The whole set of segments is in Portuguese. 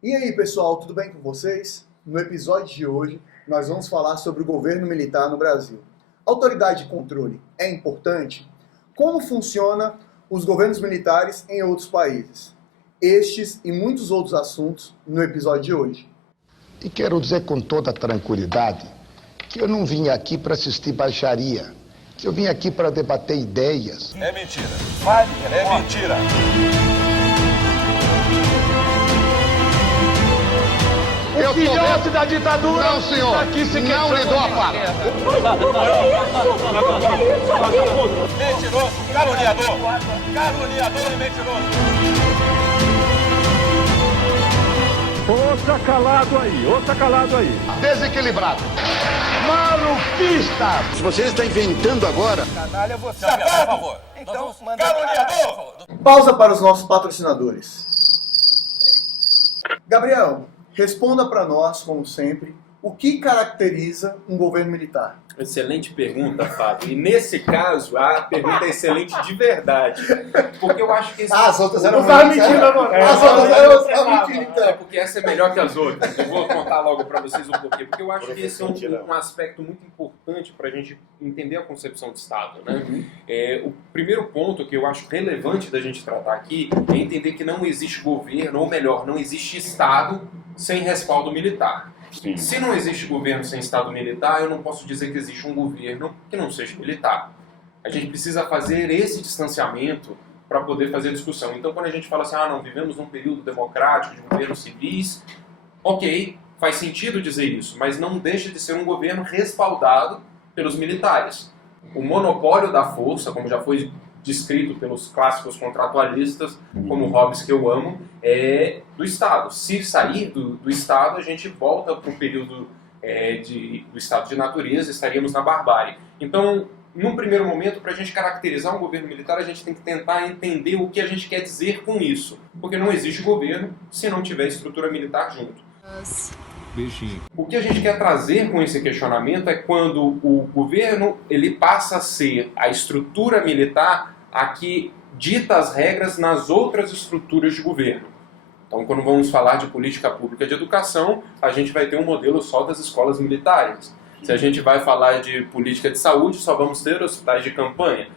E aí, pessoal, tudo bem com vocês? No episódio de hoje, nós vamos falar sobre o governo militar no Brasil. Autoridade de controle é importante? Como funciona os governos militares em outros países? Estes e muitos outros assuntos no episódio de hoje. E quero dizer com toda tranquilidade que eu não vim aqui para assistir baixaria, que eu vim aqui para debater ideias. É mentira. Fale, é mentira. O filhote da ditadura não, senhor, aqui se não lhe dou a palavra. Mentiroso, caluniador. Caluniador e mentiroso. Ouça calado aí. Desequilibrado. Maluquista. Se você está inventando agora... Canalha você. Por favor. Então, caluniador. Pausa para os nossos patrocinadores. Gabriel, responda para nós, como sempre, o que caracteriza um governo militar? Excelente pergunta, Fábio. E nesse caso, a pergunta é excelente de verdade. Porque eu acho que esse... as outras eram Não tava mentindo agora. As outras eram mentindo, então. É porque essa é melhor que as outras. Eu vou contar logo para vocês o porquê. Porque eu acho que esse é um aspecto muito importante para a gente entender a concepção de Estado, né? O primeiro ponto que eu acho relevante da gente tratar aqui é entender que não existe governo, ou melhor, não existe Estado sem respaldo militar. Sim. Se não existe governo sem Estado militar, eu não posso dizer que existe um governo que não seja militar. A gente precisa fazer esse distanciamento para poder fazer discussão. Então, quando a gente fala assim, não, vivemos num período democrático de governos civis, ok, faz sentido dizer isso, mas não deixa de ser um governo respaldado pelos militares. O monopólio da força, como já foi descrito pelos clássicos contratualistas, como Hobbes, que eu amo, é do Estado. Se sair do Estado, a gente volta para o período do Estado de natureza, estaríamos na barbárie. Então, num primeiro momento, para a gente caracterizar um governo militar, a gente tem que tentar entender o que a gente quer dizer com isso. Porque não existe governo se não tiver estrutura militar junto. Beijinho. O que a gente quer trazer com esse questionamento é quando o governo ele passa a ser a estrutura militar a que dita as regras nas outras estruturas de governo. Então, quando vamos falar de política pública de educação, a gente vai ter um modelo só das escolas militares. Se a gente vai falar de política de saúde, só vamos ter hospitais de campanha.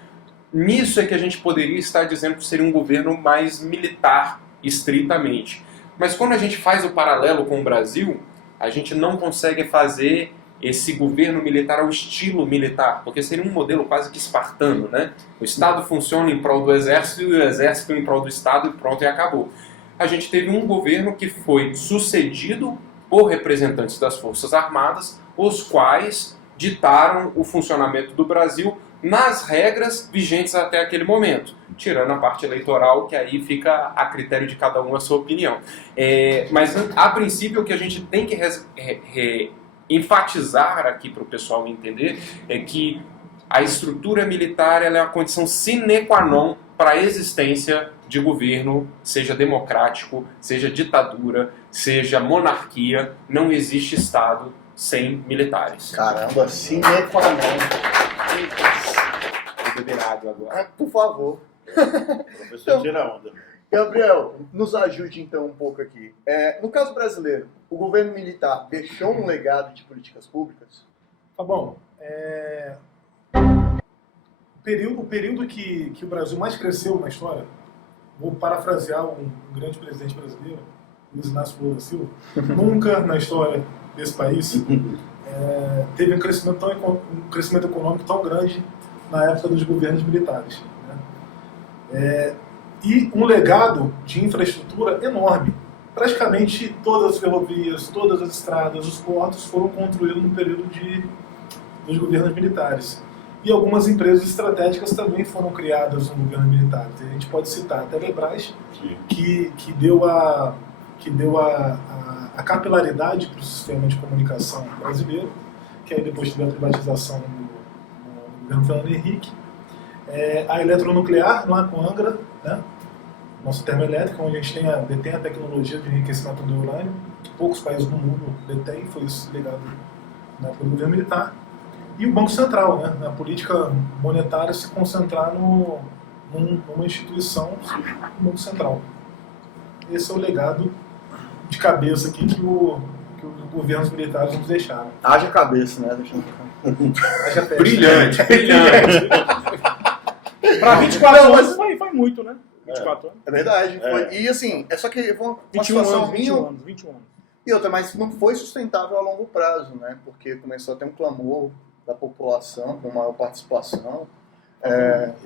Nisso é que a gente poderia estar dizendo que seria um governo mais militar, estritamente. Mas quando a gente faz o paralelo com o Brasil, a gente não consegue fazer esse governo militar ao estilo militar, porque seria um modelo quase que espartano, né? O Estado funciona em prol do Exército e o Exército em prol do Estado e pronto, e acabou. A gente teve um governo que foi sucedido por representantes das Forças Armadas, os quais ditaram o funcionamento do Brasil nas regras vigentes até aquele momento, tirando a parte eleitoral, que aí fica a critério de cada um a sua opinião. Mas, a princípio, o que a gente tem que enfatizar aqui para o pessoal entender é que a estrutura militar ela é uma condição sine qua non para a existência de governo, seja democrático, seja ditadura, seja monarquia. Não existe Estado sem militares. Caramba, sine qua non. Vou beber água agora. Por favor. Professor, tira onda. Gabriel, nos ajude então um pouco aqui. No caso brasileiro, o governo militar deixou um legado de políticas públicas? Tá bom. O período que o Brasil mais cresceu na história, vou parafrasear um grande presidente brasileiro, Luiz Inácio Lula da Silva, nunca na história desse país teve um crescimento econômico tão grande na época dos governos militares. Né? E um legado de infraestrutura enorme. Praticamente todas as ferrovias, todas as estradas, os portos foram construídos no período dos governos militares. E algumas empresas estratégicas também foram criadas no governo militar. A gente pode citar a Telebrás, que deu a capilaridade para o sistema de comunicação brasileiro, que aí depois teve a privatização no governo Fernando Henrique. A eletronuclear, lá com Angra, né? Nossa termoelétrica, onde a gente detém a tecnologia de enriquecimento do urânio, que poucos países do mundo detêm, foi isso ligado na época do governo militar. E o Banco Central, né? Na política monetária, se concentrar numa instituição, o Banco Central. Esse é o legado de cabeça aqui que os governos militares nos deixaram. Haja cabeça, né? Haja peste. Brilhante, brilhante. Pra 24 Não, anos foi muito, né? 24 anos. É verdade. E assim, é só que foi uma 21 situação anos, 21 anos. E outra, mas não foi sustentável a longo prazo, né? Porque começou a ter um clamor da população com maior participação.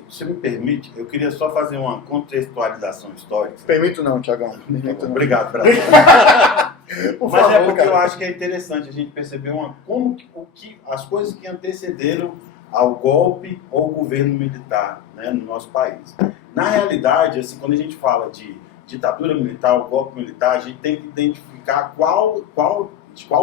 Se me permite, eu queria só fazer uma contextualização histórica. Permito não, Tiagão. Permito não. Obrigado, Brasil. Por Mas favor, é porque cara. eu acho que é interessante a gente perceber as coisas que antecederam ao golpe ou governo militar, né, no nosso país. Na realidade, assim, quando a gente fala de ditadura militar ou golpe militar, a gente tem que identificar qual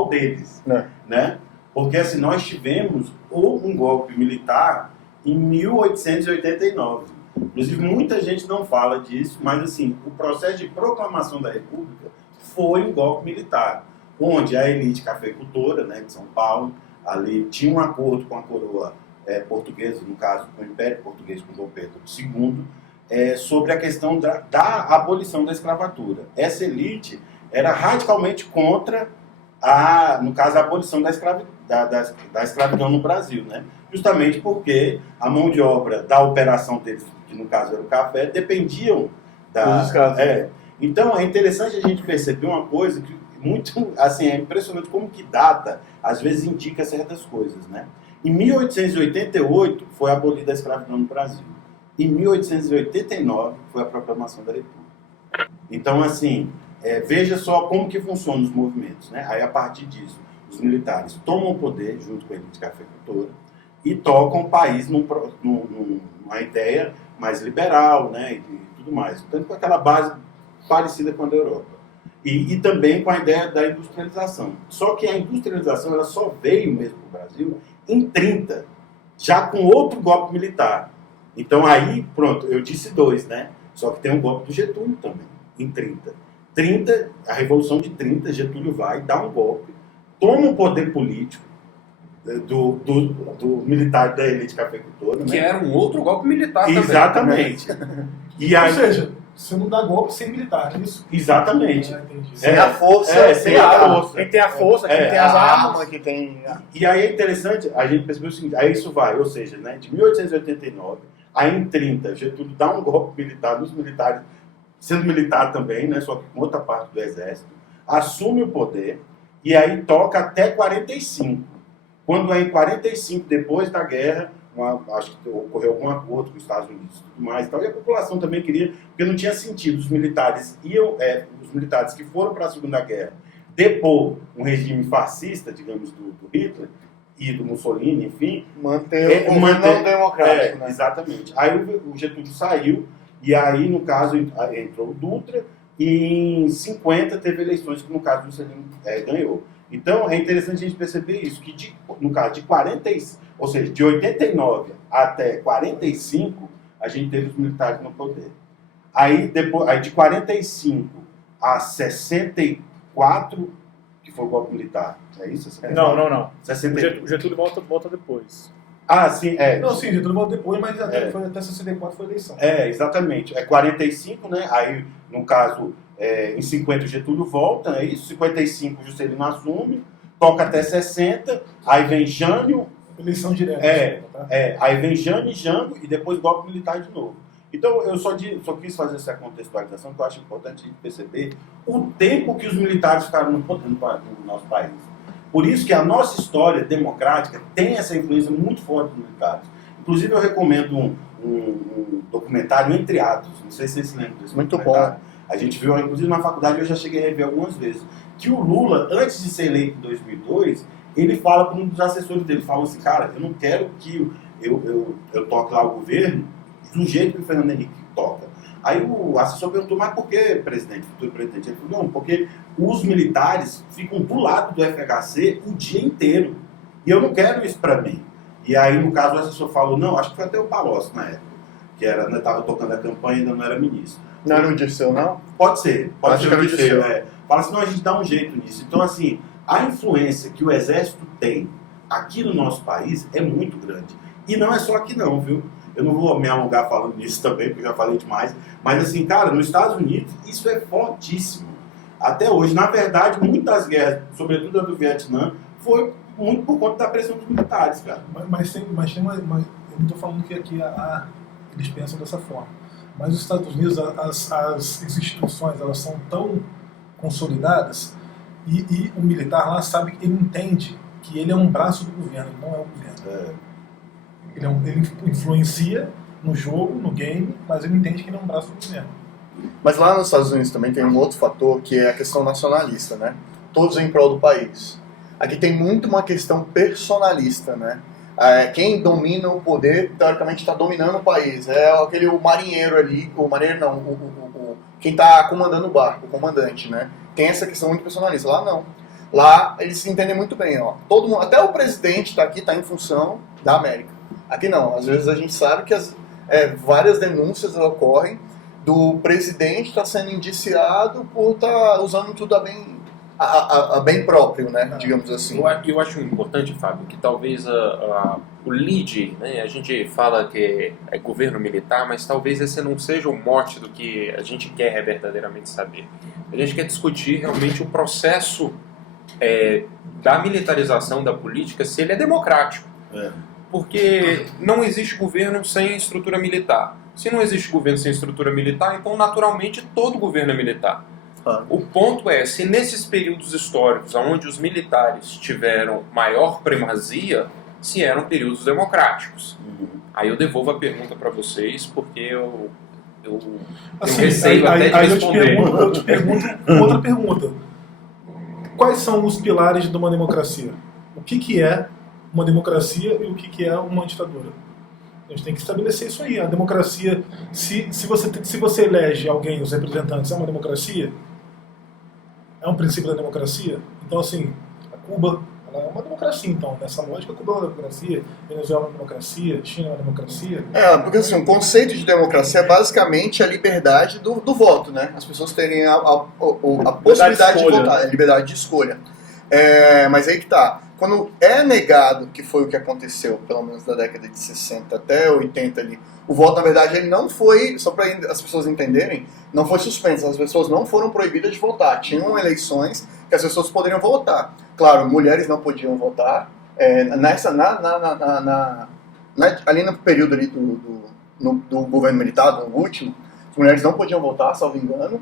deles, né? Porque assim, nós tivemos um golpe militar em 1889. Inclusive, muita gente não fala disso, mas assim, o processo de proclamação da República foi um golpe militar, onde a elite cafeicultora, né, de São Paulo, ali tinha um acordo com a coroa portuguesa, no caso, com o Império Português, com Dom Pedro II, sobre a questão da abolição da escravatura. Essa elite era radicalmente contra no caso, a abolição da escravidão no Brasil, né? Justamente porque a mão de obra da operação deles, que no caso era o café, dependiam dos escravos. Então, é interessante a gente perceber uma coisa que muito, assim, é impressionante como que data, às vezes, indica certas coisas, né? Em 1888 foi abolida a escravidão no Brasil. Em 1889 foi a proclamação da República. Então, assim, veja só como que funcionam os movimentos, né? Aí, a partir disso, os militares tomam o poder, junto com a elite cafeicultora, e tocam o país numa ideia mais liberal, né? E tudo mais. Tanto com aquela base parecida com a da Europa. E também com a ideia da industrialização. Só que a industrialização ela só veio mesmo para o Brasil em 30, já com outro golpe militar. Então aí, pronto, eu disse 2, né? Só que tem um golpe do Getúlio também, em 30. A Revolução de 30, Getúlio vai, dá um golpe, toma o poder político do militar da elite cafeicultora. Que né? era um outro golpe militar também. Exatamente. E aí, Ou seja, você não dá golpe sem militar, é isso? Exatamente. Entendi. Sem a força, sem a força. Quem tem a força, quem tem a as armas. arma, que tem... E aí é interessante, a gente percebeu o seguinte, aí isso vai, ou seja, né, de 1889, aí em 30, Getúlio dá um golpe militar nos militares, sendo militar também, né, só que com outra parte do exército, assume o poder e aí toca até 45. Quando é em 45, depois da guerra, acho que ocorreu algum acordo com os Estados Unidos e tudo mais, e a população também queria, porque não tinha sentido, os militares que foram para a Segunda Guerra depor um regime fascista, digamos, do Hitler e do Mussolini, enfim, Manter o governo não democrático, né? Exatamente. Aí o Getúlio saiu, e aí, no caso, entrou o Dutra, e em 50 teve eleições que, no caso, o Mussolini ganhou. Então, é interessante a gente perceber isso, que no caso de 45, ou seja, de 89 até 45, a gente teve os militares no poder. Aí de 45 a 64, que foi o golpe militar, é isso? 64? Não. 64. O Getúlio volta depois. Ah, sim, Não, sim, Getúlio voltou depois, mas até 64 foi eleição. Exatamente. É 45, né? Aí, no caso, em 50 o Getúlio volta, é isso? 55 o Juscelino assume, toca até 60, aí vem Jânio. Eleição direta. Aí vem Jânio e Jango e depois golpe militar de novo. Então, eu só quis fazer essa contextualização, que eu acho importante perceber o tempo que os militares ficaram no poder no nosso país. Por isso que a nossa história democrática tem essa influência muito forte dos militares. Inclusive, eu recomendo um documentário Entre Atos. Não sei se vocês se lembram desse Muito documentário. bom. A gente viu, inclusive na faculdade, eu já cheguei a rever algumas vezes, que o Lula, antes de ser eleito em 2002, ele fala para um dos assessores dele, fala assim, cara, eu não quero que eu toque lá o governo do jeito que o Fernando Henrique toca. Aí o assessor perguntou, mas por que, presidente, futuro presidente? Ele falou, não, porque os militares ficam do lado do FHC o dia inteiro. E eu não quero isso para mim. E aí, no caso, o assessor falou, não, acho que foi até o Palocci na época, que estava tocando a campanha e ainda não era ministro. Não era o Dirceu, não? Pode ser Acho que era o Dirceu. Fala assim, não, a gente dá um jeito nisso. Então, assim, a influência que o Exército tem aqui no nosso país é muito grande. E não é só aqui não, viu? Eu não vou me alongar falando nisso também, porque eu já falei demais. Mas assim, cara, nos Estados Unidos, isso é fortíssimo. até hoje. Na verdade, muitas guerras, sobretudo a do Vietnã, foi muito por conta da pressão dos militares, cara. Mas tem uma, eu não estou falando que aqui eles pensam dessa forma. Mas os Estados Unidos, as instituições, elas são tão consolidadas e o militar lá sabe, ele entende que ele é um braço do governo, ele não é o governo. Ele influencia no jogo, no game, mas ele entende que ele é um braço do governo. Mas lá nos Estados Unidos também tem um outro fator, que é a questão nacionalista, né? Todos em prol do país. Aqui tem muito uma questão personalista, né? Quem domina o poder, teoricamente, está dominando o país. O marinheiro ali, o marinheiro não, quem está comandando o barco, o comandante, né? Tem essa questão muito personalista. Lá não. Lá eles se entendem muito bem, ó. Todo mundo, até o presidente está aqui, está em função da América. Aqui não. Às vezes a gente sabe que várias denúncias ocorrem do presidente estar sendo indiciado por estar usando tudo a bem próprio, né? Digamos assim. Eu acho importante, Fábio, que talvez o lead, né? A gente fala que é governo militar, mas talvez esse não seja o mote do que a gente quer verdadeiramente saber. A gente quer discutir realmente o processo da militarização da política, se ele é democrático. Porque não existe governo sem estrutura militar. Se não existe governo sem estrutura militar, então naturalmente todo governo é militar. O ponto é, se nesses períodos históricos onde os militares tiveram maior primazia, se eram períodos democráticos. Aí eu devolvo a pergunta para vocês, porque eu receio até de responder. Eu te pergunto outra pergunta. Quais são os pilares de uma democracia? O que é uma democracia e o que é uma ditadura? A gente tem que estabelecer isso aí. A democracia, se você elege alguém, os representantes, é uma democracia? É um princípio da democracia? Então, assim, a Cuba ela é uma democracia, então. Nessa lógica, Cuba é uma democracia, Venezuela é uma democracia, China é uma democracia. Porque assim, o conceito de democracia é basicamente a liberdade do voto, né? As pessoas terem a possibilidade de votar, a liberdade de escolha. Mas aí que tá. Quando é negado, que foi o que aconteceu, pelo menos da década de 60 até 80 ali, o voto, na verdade, ele não foi, só para as pessoas entenderem, não foi suspenso, as pessoas não foram proibidas de votar. Tinham eleições que as pessoas poderiam votar. Claro, mulheres não podiam votar. Ali no período ali do governo militar, do último, as mulheres não podiam votar, salvo engano.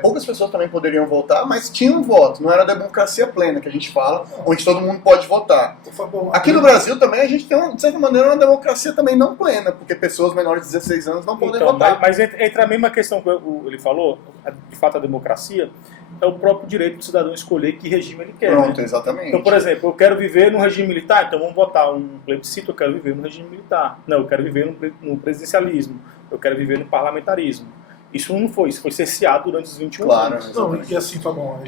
Poucas pessoas também poderiam votar, mas tinha um voto, não era a democracia plena que a gente fala, onde todo mundo pode votar. Aqui no Brasil também a gente tem, de certa maneira, uma democracia também não plena, porque pessoas menores de 16 anos não podem votar. Mas entra a mesma questão que ele falou, de fato a democracia, é o próprio direito do cidadão escolher que regime ele quer. Pronto, né? Exatamente. Então, por exemplo, eu quero viver no regime militar, então vamos votar um plebiscito, eu quero viver no regime militar. Não, eu quero viver no presidencialismo, eu quero viver no parlamentarismo. Isso não foi, isso foi cerceado durante os 21 anos. Não, e assim, Fabão,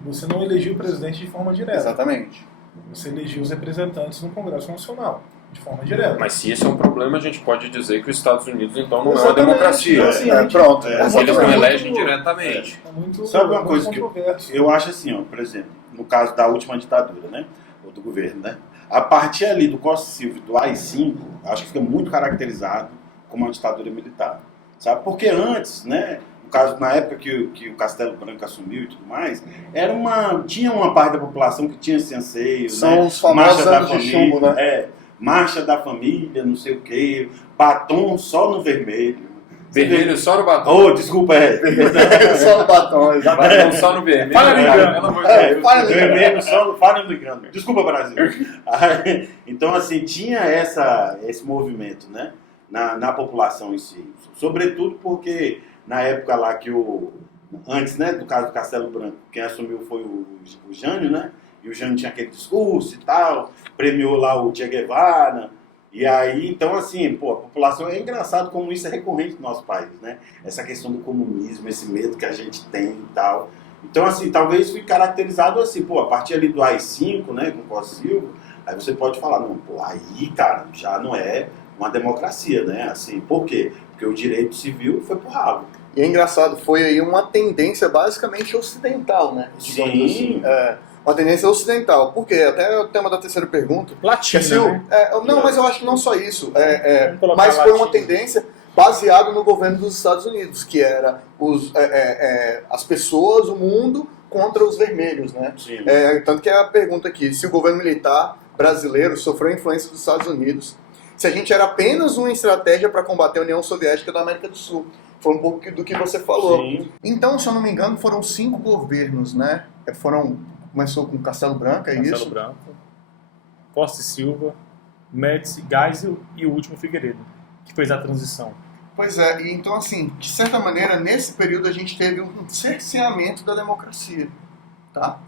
você não elegeu o presidente de forma direta. Exatamente. Você elegeu os representantes no Congresso Nacional, de forma direta. Mas se esse é um problema, a gente pode dizer que os Estados Unidos, então, não é uma democracia. Pronto. Eles não elegem diretamente. Sabe uma coisa que eu acho assim, ó, por exemplo, no caso da última ditadura, né, ou do governo, né, a partir ali do Costa Silva e do AI-5, acho que fica muito caracterizado como uma ditadura militar. Sabe? Porque antes, né, no caso, na época que o Castelo Branco assumiu e tudo mais, tinha uma parte da população que tinha esse anseio, são, né? os famosos anos de chumbo, né? Marcha da família, não sei o quê, batom só no vermelho. Vermelho só no batom. Oh, desculpa, só no batom, exatamente. Batom só no vermelho. Fala me engano, pelo amor de Deus. Vermelho só, fala me engano. Desculpa, Brasil. Então, assim, tinha esse movimento, né? Na população em si. Sobretudo porque na época lá antes, né, do caso do Castelo Branco, quem assumiu foi o Jânio, né? E o Jânio tinha aquele discurso e tal, premiou lá o Che Guevara. E aí, então assim, a população, é engraçado como isso é recorrente no nosso país, né? Essa questão do comunismo, esse medo que a gente tem e tal. Então, assim, talvez fique caracterizado assim, a partir ali do AI-5, né, com o Costa Silva, aí você pode falar, não, aí, cara, já não é uma democracia, né? Assim, por quê? Porque o direito civil foi pro ralo. E é engraçado, foi aí uma tendência basicamente ocidental, né? Sim. Assim, uma tendência ocidental. Por quê? Até o tema da terceira pergunta. Latina, não, mas eu acho que não só isso. Mas foi uma tendência baseado no governo dos Estados Unidos, que era as pessoas, o mundo, contra os vermelhos, né? Tanto que é a pergunta aqui, se o governo militar brasileiro sofreu influência dos Estados Unidos, se a gente era apenas uma estratégia para combater a União Soviética da América do Sul. Foi um pouco do que você falou. Sim. Então, se eu não me engano, foram 5 governos, né? Começou com Castelo Branco, Castelo isso? Branco, Costa e Silva, Médici, Geisel e o último Figueiredo, que fez a transição. Pois é, e então assim, de certa maneira, nesse período a gente teve um cerceamento da democracia, tá?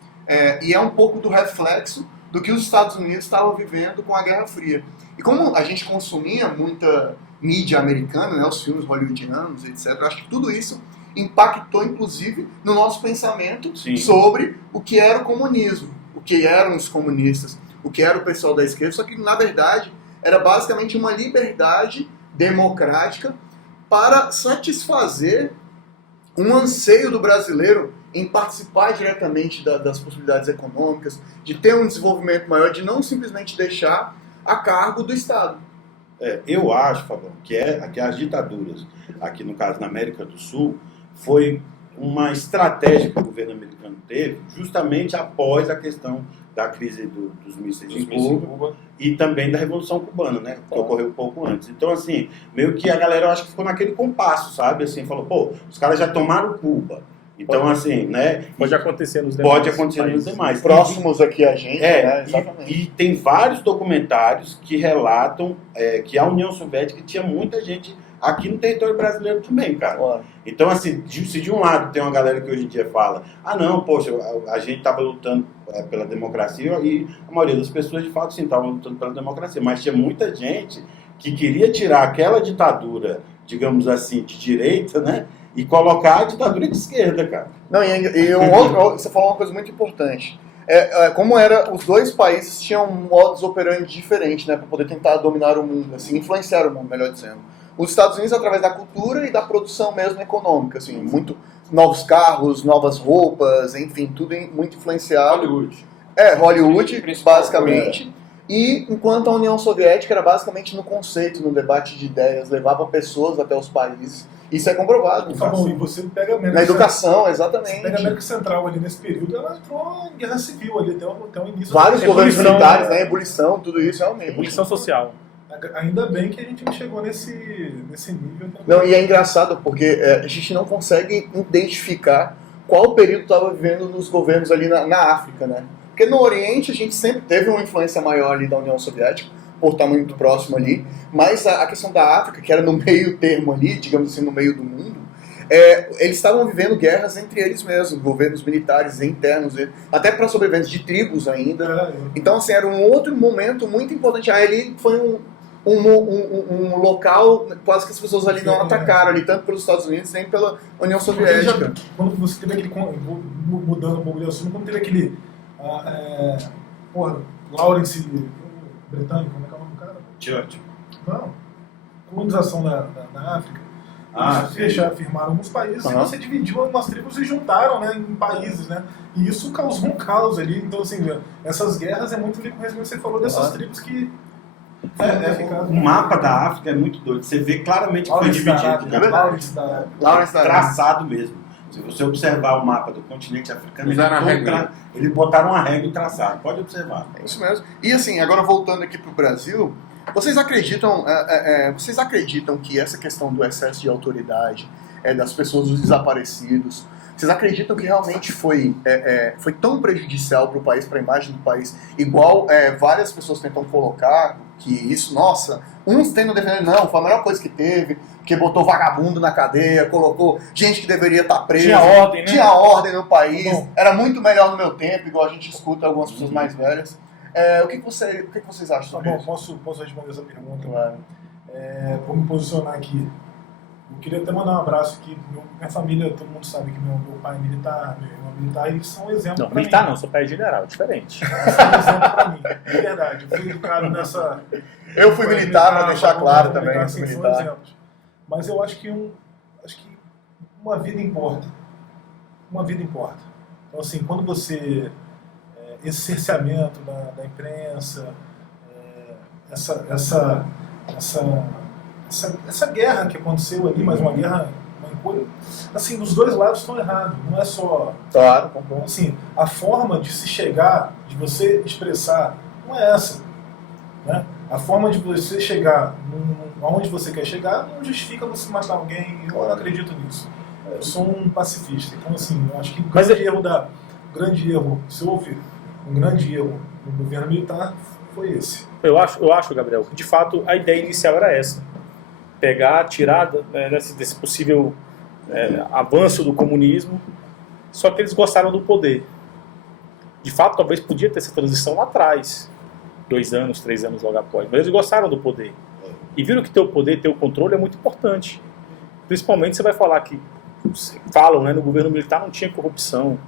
E é um pouco do reflexo do que os Estados Unidos estavam vivendo com a Guerra Fria. E como a gente consumia muita mídia americana, né, os filmes hollywoodianos, etc., eu acho que tudo isso impactou, inclusive, no nosso pensamento sobre o que era o comunismo, o que eram os comunistas, o que era o pessoal da esquerda, só que, na verdade, era basicamente uma liberdade democrática para satisfazer um anseio do brasileiro em participar diretamente das possibilidades econômicas, de ter um desenvolvimento maior, de não simplesmente deixar a cargo do Estado. Eu acho, Fabão, que as ditaduras, aqui no caso na América do Sul, foi uma estratégia que o governo americano teve justamente após a questão da crise dos mísseis em Cuba e também da Revolução Cubana, né, que ocorreu um pouco antes. Então, assim, meio que a galera, eu acho que ficou naquele compasso, sabe? Assim, falou, pô, os caras já tomaram Cuba. Então, assim, né? Pode acontecer nos demais. Pode acontecer nos demais. Próximos aqui a gente, né? Exatamente. E tem vários documentários que relatam que a União Soviética tinha muita gente aqui no território brasileiro também, cara. Claro. Então, assim, se de um lado tem uma galera que hoje em dia fala, não, poxa, a gente estava lutando pela democracia, e a maioria das pessoas, de fato, sim, estavam lutando pela democracia, mas tinha muita gente que queria tirar aquela ditadura, digamos assim, de direita, né, e colocar a ditadura de esquerda, cara. Não, você falou uma coisa muito importante. Como os dois países tinham um modus operandi diferente, né, para poder tentar dominar o mundo, assim, influenciar o mundo, melhor dizendo. Os Estados Unidos através da cultura e da produção mesmo econômica, assim, muito novos carros, roupas, enfim, tudo muito influenciado. Hollywood, basicamente. E enquanto a União Soviética era basicamente no conceito, no debate de ideias, levava pessoas até os países. Isso é comprovado. E você pega a América na educação, exatamente. Você pega a América Central ali nesse período, ela entrou em guerra civil ali, até o início. Vários governos militares, né? Ebulição, tudo isso realmente. Ebulição social. Ainda bem que a gente não chegou nesse nível. Não, e é engraçado porque a gente não consegue identificar qual período estava vivendo nos governos ali na África, né? Porque no Oriente a gente sempre teve uma influência maior ali da União Soviética, por estar muito próximo ali, mas a questão da África, que era no meio termo ali, digamos assim, no meio do mundo, eles estavam vivendo guerras entre eles mesmos, governos militares internos, até para sobreviventes de tribos ainda. Então, assim, era um outro momento muito importante. Ali foi um local quase que as pessoas ali não atacaram, ali, tanto pelos Estados Unidos nem pela União Soviética. Quando você teve aquele, mudando um pouco de assunto, quando teve aquele Lawrence britânico, como é que é o nome do cara? Churchill. Não, colonização na África. Eles firmaram alguns países e você dividiu algumas tribos e juntaram, né, em países, né? E isso causou um caos ali. Então, assim, essas guerras é muito ali com o que você falou dessas tribos que... O mapa da África é muito doido. Você vê claramente que foi dividido. Traçado mesmo. Se você observar o mapa do continente africano, eles botaram uma régua e traçaram. Pode observar. É isso mesmo. E assim, agora voltando aqui para o Brasil, vocês acreditam que essa questão do excesso de autoridade, das pessoas, dos desaparecidos, vocês acreditam que realmente foi tão prejudicial para o país, para a imagem do país, igual várias pessoas tentam colocar que isso, nossa, uns tentam defender, não, foi a melhor coisa que teve, que botou vagabundo na cadeia, colocou gente que deveria estar presa. Tinha ordem, né? Tinha ordem no país, era muito melhor no meu tempo, igual a gente escuta algumas pessoas mais velhas. O que vocês acham sobre isso? Posso responder essa pergunta? Claro. Vou me posicionar aqui. Eu queria até mandar um abraço aqui. Minha família, todo mundo sabe que meu pai é militar, meu irmão é militar, e eles são um exemplo para mim. Não, militar não, sou pai general, diferente. Eles são um exemplo para mim, é verdade. Eu fui educado nessa... Eu fui militar, para deixar claro também. Assim, são exemplos. Mas eu acho que uma vida importa. Uma vida importa. Então, assim, quando você... esse cerceamento da imprensa, essa essa guerra que aconteceu ali, mas uma guerra, assim, dos dois lados estão errados, não é só... Claro, concordo. Assim, a forma de se chegar, de você expressar, não é essa, né? A forma de você chegar aonde você quer chegar não justifica você matar alguém, eu não acredito nisso. Eu sou um pacifista, então assim, eu acho que o grande erro, se houve um grande erro no governo militar, foi esse. Eu acho, Gabriel, que de fato a ideia inicial era essa. Pegar, tirar desse possível avanço do comunismo, só que eles gostaram do poder. De fato, talvez podia ter essa transição lá atrás, 2 anos, 3 anos logo após, mas eles gostaram do poder. E viram que ter o poder, ter o controle é muito importante. Principalmente você vai falar que, falam, né, no governo militar não tinha corrupção.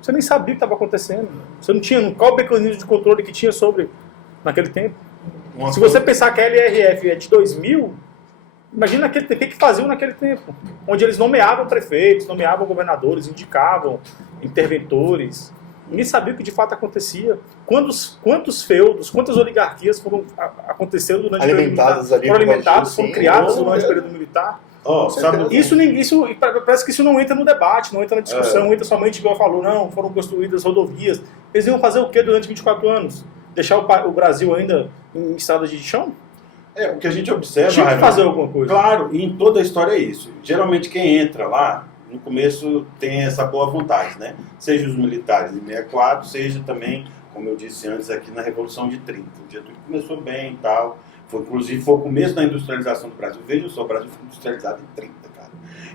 Você nem sabia o que estava acontecendo. Você não tinha, qual o mecanismo de controle que tinha sobre naquele tempo. Se você pensar que a LRF é de 2000, imagina o que faziam naquele tempo, onde eles nomeavam prefeitos, nomeavam governadores, indicavam interventores. Ninguém sabia o que de fato acontecia. Quantos feudos, quantas oligarquias aconteceram durante o período militar? Foram alimentados, foram criados durante o período militar. Isso, parece que isso não entra no debate, não entra na discussão, entra somente, igual falou, não, foram construídas rodovias. Eles iam fazer o quê durante 24 anos? Deixar o Brasil ainda em estrada de chão? O que a gente observa... Tinha que fazer alguma coisa. Claro, e em toda a história é isso. Geralmente quem entra lá, no começo tem essa boa vontade, né? Seja os militares em 64, seja também, como eu disse antes, aqui na Revolução de 30. O dia tudo começou bem e tal. Inclusive foi o começo da industrialização do Brasil. Veja só, o Brasil foi industrializado em 30, cara.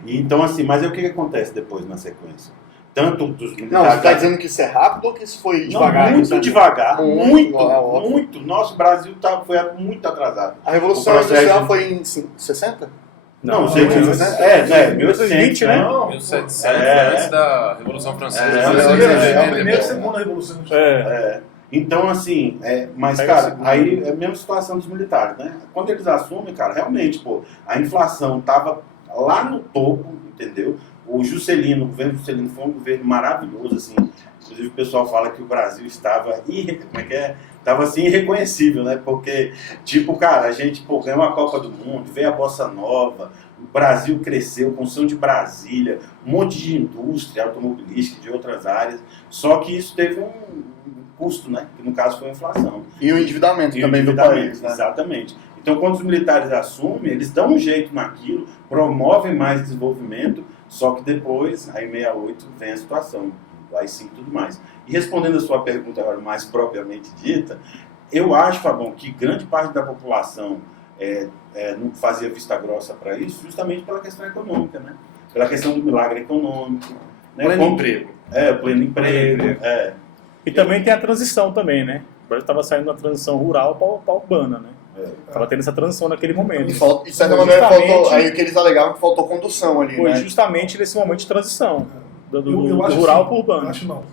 E, então, assim, mas aí o que acontece depois na sequência? Tanto dos militares... Não, você está dizendo que isso é rápido ou que isso foi devagar? Não, muito devagar, muito. Nosso Brasil foi muito atrasado. A Revolução Industrial foi em 60? Não, 1820, né? Não, 1700, antes da Revolução Francesa. A primeira e segunda Revolução Industrial. Então, assim, mas, cara, aí é a mesma situação dos militares, né? Quando eles assumem, cara, realmente, a inflação tava lá no topo, entendeu? O Juscelino, o governo Juscelino foi um governo maravilhoso, assim. Inclusive o pessoal fala que o Brasil estava assim, irreconhecível, né? Porque, tipo, cara, a gente ganhou a Copa do Mundo, veio a Bossa Nova, o Brasil cresceu, construção de Brasília, um monte de indústria automobilística, de outras áreas. Só que isso teve um custo, né? Que no caso foi a inflação. E o endividamento também do país, né? Exatamente. Então, quando os militares assumem, eles dão um jeito naquilo, promovem mais desenvolvimento, só que depois, aí em 68, vem a situação, aí sim tudo mais. E respondendo a sua pergunta agora mais propriamente dita, eu acho, Fabão, que grande parte da população não fazia vista grossa para isso, justamente pela questão econômica, né? Pela questão do milagre econômico. Né? Pleno emprego. Pleno emprego. E também tem a transição também, né? O Brasil estava saindo da transição rural para urbana, né? Estava tendo essa transição naquele momento. E de certa maneira faltou, aí o que eles alegavam que faltou condução ali, foi, né? Foi justamente nesse momento de transição, do rural para o urbano. Eu acho não.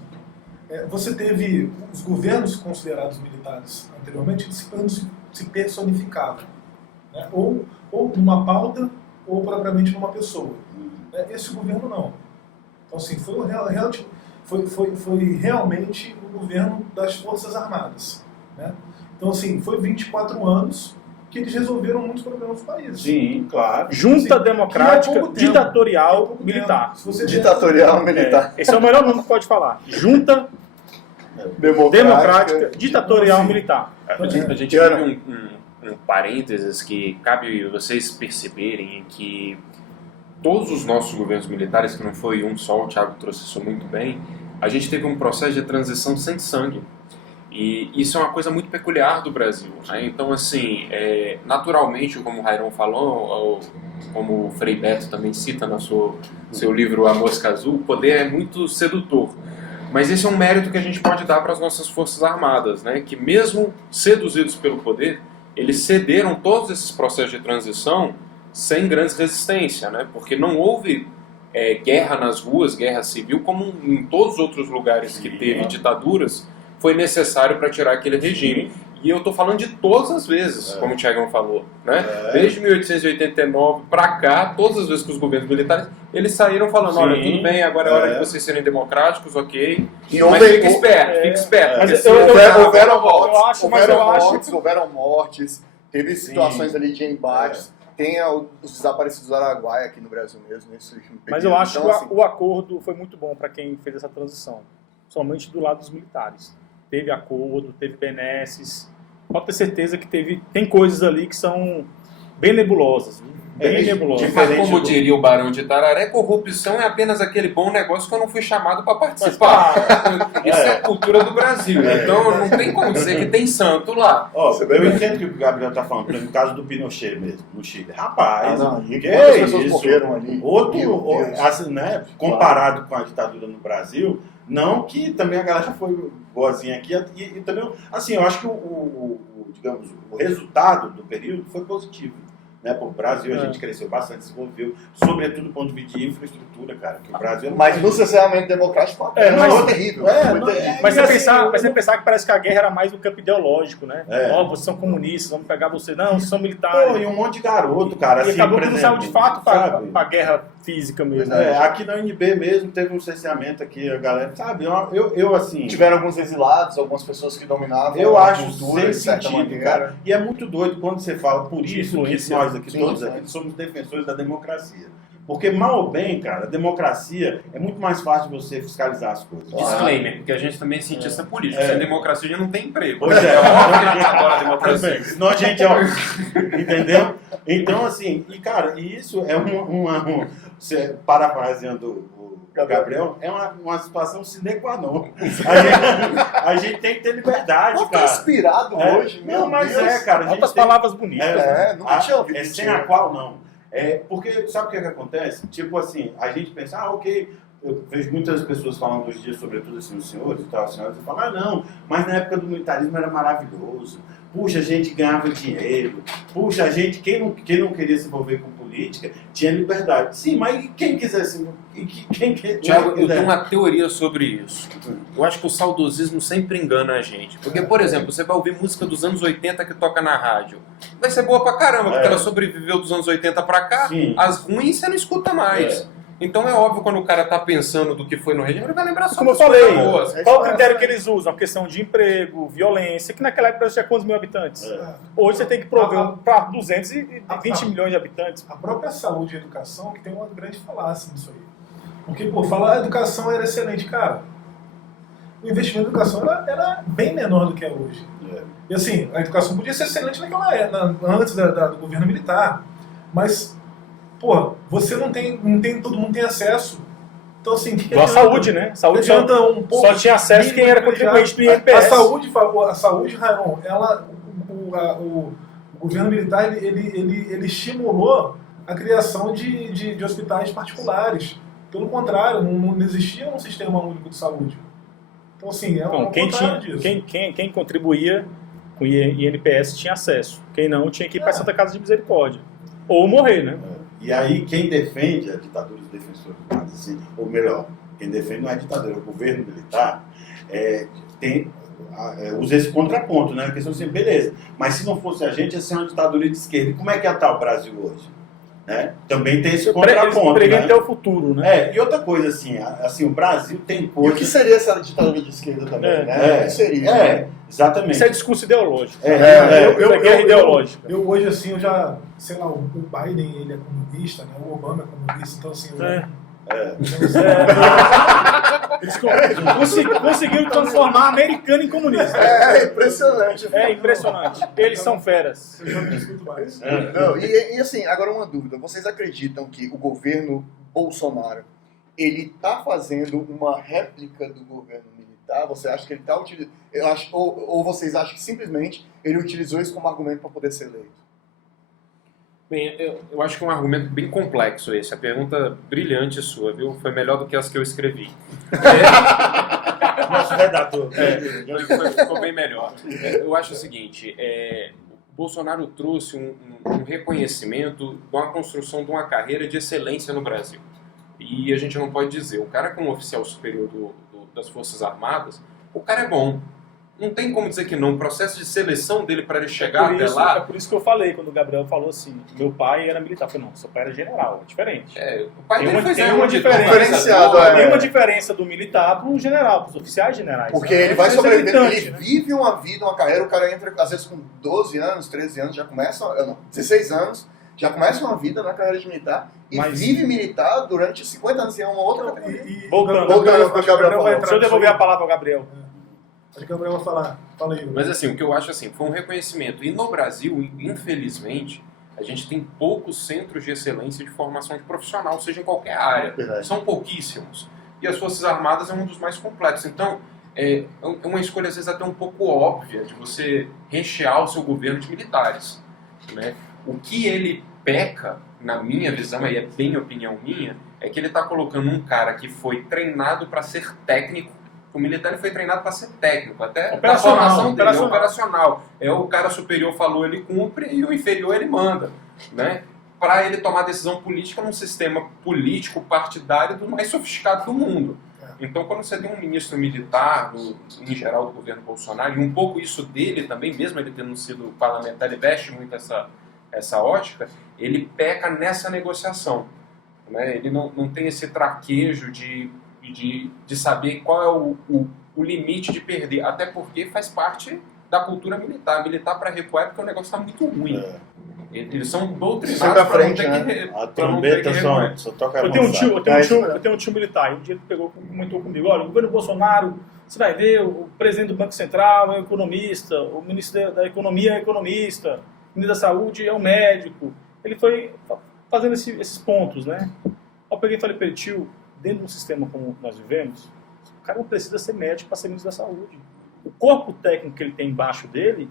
Você teve os governos considerados militares anteriormente, eles se personificavam, né? ou numa pauta, ou propriamente numa pessoa. Esse governo não. Então, assim, foi realmente o governo das Forças Armadas, né? Então, assim, foi 24 anos que eles resolveram muitos problemas do país. Sim, claro. Junta Democrática Ditatorial Militar. Ditatorial Militar. Esse é o melhor nome que pode falar. Junta Democrática Ditatorial Militar. A gente teve um parênteses que cabe vocês perceberem que todos os nossos governos militares, que não foi um só, o Thiago trouxe isso muito bem, a gente teve um processo de transição sem sangue. E isso é uma coisa muito peculiar do Brasil, né? Então, assim, naturalmente, como o Rairon falou, como o Frei Beto também cita no seu livro A Mosca Azul, o poder é muito sedutor. Mas esse é um mérito que a gente pode dar para as nossas Forças Armadas, né? Que mesmo seduzidos pelo poder, eles cederam todos esses processos de transição sem grandes resistência, né? Porque não houve guerra nas ruas, guerra civil, como em todos os outros lugares que teve ditaduras, foi necessário para tirar aquele regime. E eu estou falando de todas as vezes, como o Thiagão falou, né? Desde 1889 para cá, todas as vezes que os governos militares, eles saíram falando, olha, tudo bem, agora é hora de vocês serem democráticos, ok, mas fique esperto. Mas houveram mortes, teve situações ali de embates, tem os desaparecidos do Araguaia aqui no Brasil mesmo, nesse último período. Mas eu acho Então, que assim, o acordo foi muito bom para quem fez essa transição. Somente do lado dos militares. Teve acordo, teve benesses. Pode ter certeza que tem coisas ali que são bem nebulosas. Bem nebulosas. Mas como diria o Barão de Tararé, corrupção é apenas aquele bom negócio que eu não fui chamado para participar. Isso é a cultura do Brasil. Então não tem como dizer que tem santo lá. Ó, eu entendo que o Gabriel tá falando, por exemplo, no caso do Pinochet mesmo, no Chile. Rapaz, que quantas pessoas isso? morreram ali? Assim, né, comparado com a ditadura no Brasil, não que também a galera foi boazinha aqui, e também, assim, eu acho que digamos, o resultado do período foi positivo. Né, para o Brasil, a gente cresceu bastante, desenvolveu, sobretudo do ponto de vista de infraestrutura, cara. Que o Brasil mas no cerceamento democrático foi terrível. Mas você pensar que parece que a guerra era mais do campo ideológico, né? Ó, vocês são comunistas, vamos pegar vocês. Não, vocês são militares. Pô, e um monte de garoto, cara. E assim, acabou por que não exemplo, saiu de fato para a guerra física mesmo. Aqui na UNB mesmo teve um cerceamento aqui, a galera, sabe? Eu assim... Tiveram alguns exilados, algumas pessoas que dominavam eu a acho cultura, sem sentido, cara. E é muito doido quando você fala, por isso que nós aqui, todos aqui, somos defensores da democracia. Porque, mal ou bem, cara, a democracia é muito mais fácil de você fiscalizar as coisas. Disclaimer, porque a gente também é cientista político. Sem democracia a gente não tem emprego. Pois é. Óbvio que a gente adora a democracia. Senão a gente, ó, entendeu? Então, assim, e cara, isso é parafraseando o Gabriel, é uma situação sine qua non. A gente tem que ter liberdade, Não cara. tá inspirado hoje, não, mas Deus. Cara. Altas palavras bonitas. Nunca tinha ouvido sem a qual não. Porque, sabe o que acontece? Tipo assim, a gente pensa, ok, eu vejo muitas pessoas falando hoje em dia, sobretudo assim, os senhores e tal, as senhoras, e falam, não, mas na época do militarismo era maravilhoso. Puxa, a gente ganhava dinheiro. Puxa, a gente, quem não queria se envolver com política, tinha liberdade. Sim, mas quem quisesse... Tiago, eu tenho uma teoria sobre isso. Eu acho que o saudosismo sempre engana a gente. Porque, por exemplo, você vai ouvir música dos anos 80 que toca na rádio. Vai ser boa pra caramba, porque ela sobreviveu dos anos 80 pra cá. Sim. As ruins você não escuta mais. Então é óbvio, quando o cara tá pensando do que foi no regime, ele vai lembrar só como eu das falei, coisas boas. qual o critério que eles usam? A questão de emprego, violência, que naquela época tinha quantos mil habitantes? Hoje você tem que prover para 220 milhões de habitantes. A própria saúde e educação que tem uma grande falácia nisso aí. Porque, pô, falar a educação era excelente, cara. O investimento em educação era bem menor do que é hoje. E assim, a educação podia ser excelente naquela época, antes do governo militar. Mas, pô, você não tem, todo mundo tem acesso. Então, assim, a saúde, né? Saúde só tinha acesso quem era contribuinte do INPS. A saúde, Rairon, o governo militar, ele estimulou a criação de hospitais particulares. Pelo contrário, não existia um sistema único de saúde. Então, assim, quem contribuía com o INPS tinha acesso. Quem não, tinha que ir para a Santa Casa de Misericórdia. Ou morrer, né? E aí, quem defende a ditadura dos defensores humanos, assim, ou melhor, quem defende não é a ditadura, é o governo militar, usa esse contraponto, né? A questão assim, beleza, mas se não fosse a gente, ia ser uma ditadura de esquerda. E como é que está o Brasil hoje? Né? Também tem esse contraponto. Eles até o futuro, né? E outra coisa, assim, o Brasil tem coisa... E o que seria essa ditadura de esquerda também, né? O que seria? Exatamente. Isso é discurso ideológico. Isso é ideológico. Eu hoje, assim, eu já... Sei lá, o Biden, ele é comunista, né? O Obama é comunista, então, assim... Eles conseguiram transformar americano em comunista. É impressionante. É impressionante. Eles são feras. Eu já não escuto mais. Não, e assim, agora uma dúvida. Vocês acreditam que o governo Bolsonaro, ele está fazendo uma réplica do governo militar? Você acha que ele está utilizando... Ou vocês acham que simplesmente ele utilizou isso como argumento para poder ser eleito? Bem, eu acho que é um argumento bem complexo esse. A pergunta brilhante sua, viu? Foi melhor do que as que eu escrevi. Nosso redator. Ficou bem melhor. Eu acho o seguinte, o Bolsonaro trouxe um reconhecimento de uma construção de uma carreira de excelência no Brasil. E a gente não pode dizer, o cara como oficial superior das Forças Armadas, o cara é bom. Não tem como dizer que não. O processo de seleção dele para ele chegar até lá... É por isso que eu falei, quando o Gabriel falou assim, meu pai era militar. Eu falei, não, seu pai era general, é diferente. O pai dele foi tem uma diferença do militar para um general, para os oficiais generais. Porque ele vai sobreviver, ele vive uma vida, uma carreira, o cara entra, às vezes com 12 anos, 13 anos, já começa, 16 anos, já começa uma vida na carreira de militar e Mas- vive militar durante 50 anos, é uma outra categoria. Voltando ao que o Gabriel falou. Deixa eu devolver a palavra ao Gabriel. Acho que o Gabriel vai falar. Fala aí. Mas assim, o que eu acho assim, foi um reconhecimento. E no Brasil, infelizmente, a gente tem poucos centros de excelência de formação de profissional, seja em qualquer área. Verdade. São pouquíssimos. E as Forças Armadas é um dos mais completos. Então, é uma escolha às vezes até um pouco óbvia de você rechear o seu governo de militares, né? O que ele peca, na minha visão, e é bem opinião minha, é que ele está colocando um cara que foi treinado para ser técnico. O militar ele foi treinado para ser técnico, até a formação dele é operacional. É o cara superior falou, ele cumpre, e o inferior ele manda, né? Para ele tomar decisão política num sistema político partidário do mais sofisticado do mundo. Então, quando você tem um ministro militar, em geral do governo Bolsonaro, e um pouco isso dele também, mesmo ele tendo sido parlamentar, ele veste muito essa ótica, ele peca nessa negociação, né? Ele não tem esse traquejo de saber qual é o limite de perder, até porque faz parte da cultura militar. Militar para recuar é porque o negócio está muito ruim. Eles são doutrinados Sempre à para não frente, ter né? que A pra não ter que trombeta recuar. só toca Eu tenho avançar. um tio militar, e um dia ele comentou comigo, olha, o governo Bolsonaro, você vai ver, o presidente do Banco Central é um economista, o ministro da Economia é economista, o ministro da Saúde é um médico. Ele foi fazendo esses pontos, né? Eu peguei e falei para ele, tio, dentro de um sistema como nós vivemos, o cara não precisa ser médico para ser ministro da Saúde. O corpo técnico que ele tem embaixo dele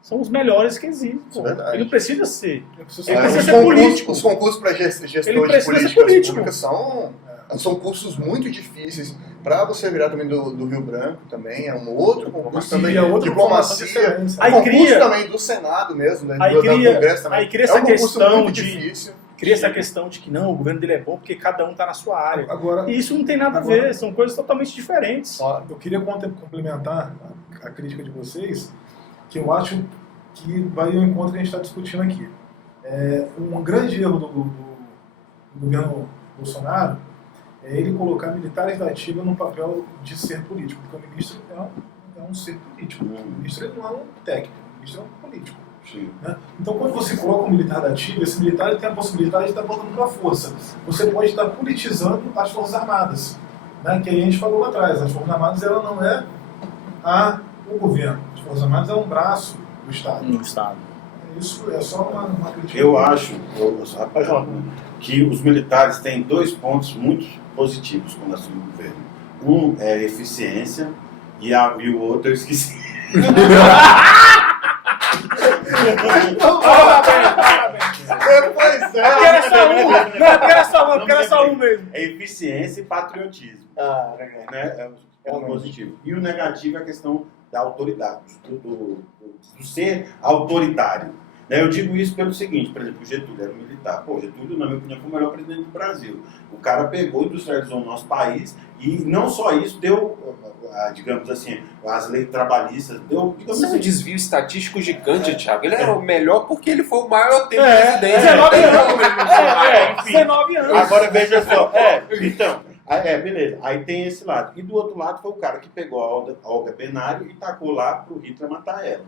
são os melhores que existem. Isso é verdade. Ele não precisa ser. Ele Os precisa ser político. Os concursos para gestores de Ele precisa ser políticas político. públicas são cursos muito difíceis. Para você virar também do Rio Branco também, é um outro concurso também. é outra formação de Diplomacia. excelência. Aí Concurso cria- também do Senado mesmo, né? Aí do cria- Congresso também. aí cria é essa um concurso questão muito de- difícil. Cria essa questão de que não, o governo dele é bom porque cada um está na sua área. Agora, E isso não tem nada a ver, são coisas totalmente diferentes. eu queria complementar a crítica de vocês, que eu acho que vai ao encontro que a gente está discutindo aqui. Um grande erro do governo Bolsonaro é ele colocar militares da ativa no papel de ser político, porque o ministro é um ser político. O ministro ele não é um técnico, o ministro é um político. Né? Então, quando você coloca um militar da ativa, esse militar ele tem a possibilidade de estar voltando para a força. Você pode estar politizando as Forças Armadas, né? Que a gente falou lá atrás. As Forças Armadas ela não é o governo. As Forças Armadas é um braço do Estado. No Estado. Isso é só uma crítica. Eu acho que os militares têm dois pontos muito positivos quando assumem o governo. Um é eficiência e o outro eu esqueci. Pois é. Porque era só um, não, porque era só um mesmo. É eficiência e patriotismo. Né? É o positivo. E o negativo é a questão da autoridade, do ser autoritário. Né? Eu digo isso pelo seguinte, por exemplo, o Getúlio era um militar. Pô, Getúlio, na minha opinião, foi o melhor presidente do Brasil. O cara pegou e industrializou o nosso país e não só isso, deu, digamos assim, as leis trabalhistas, deu, digamos Isso é um assim, desvio estatístico gigante, Thiago. Ele era o melhor porque ele foi o maior tempo É, presidente. 19 Não tem anos. como ele não ser maior. 19 anos. Agora veja só, então, beleza, aí tem esse lado. E do outro lado foi o cara que pegou a Olga Benário e tacou lá pro Hitler matar ela.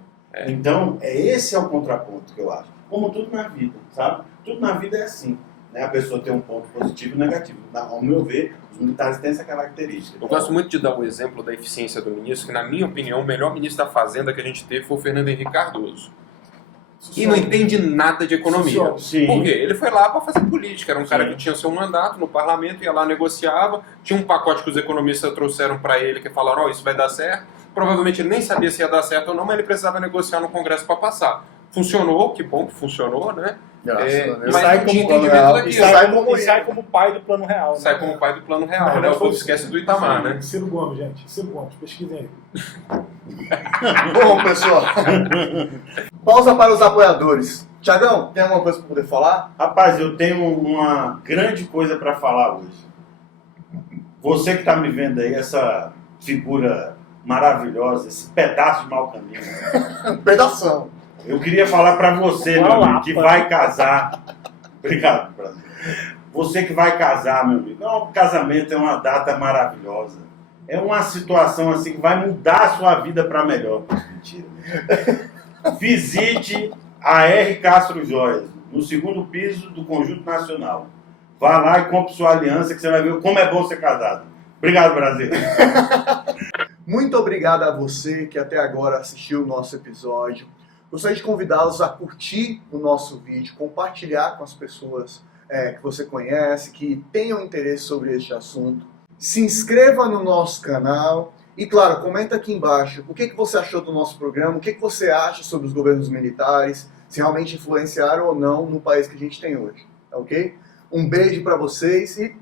Então, esse é o contraponto que eu acho. Como tudo na vida, sabe? Tudo na vida é assim. Né? A pessoa tem um ponto positivo e negativo. Ao meu ver, os militares têm essa característica. Eu gosto muito de dar o exemplo da eficiência do ministro, que na minha opinião, o melhor ministro da Fazenda que a gente teve foi o Fernando Henrique Cardoso. E não entende nada de economia. Sim. Por quê? Ele foi lá para fazer política. Era um cara que tinha seu mandato no parlamento, ia lá, negociava. Tinha um pacote que os economistas trouxeram para ele, que falaram, isso vai dar certo. Provavelmente ele nem sabia se ia dar certo ou não, mas ele precisava negociar no Congresso para passar. Funcionou, que bom que funcionou, né? Graças Mas sai não tinha como- entendimento e daquilo. sai como pai do plano real. Né? Sai como pai do plano real, Na né? verdade, O povo esquece do Itamar, né? Ciro Gomes, gente. Ciro Gomes, pesquisem aí. Bom, pessoal. Pausa para os apoiadores. Tiagão, tem alguma coisa para poder falar? Rapaz, eu tenho uma grande coisa para falar hoje. Você que está me vendo aí, essa figura maravilhosa, esse pedaço de mau caminho. Pedação. Eu queria falar para você, meu amigo, que vai casar. Obrigado, Brasil. Você que vai casar, meu amigo. Não, o casamento é uma data maravilhosa. É uma situação assim que vai mudar a sua vida para melhor. Mentira. Visite a R. Castro Joias. no segundo piso do Conjunto Nacional. Vá lá e compre sua aliança que você vai ver como é bom ser casado. Obrigado, Brasil. Muito obrigado a você que até agora assistiu o nosso episódio. Gostaria de convidá-los a curtir o nosso vídeo, compartilhar com as pessoas que você conhece, que tenham interesse sobre este assunto. Se inscreva no nosso canal e, claro, comenta aqui embaixo o que você achou do nosso programa, o que você acha sobre os governos militares, se realmente influenciaram ou não no país que a gente tem hoje, tá ok? Um beijo para vocês e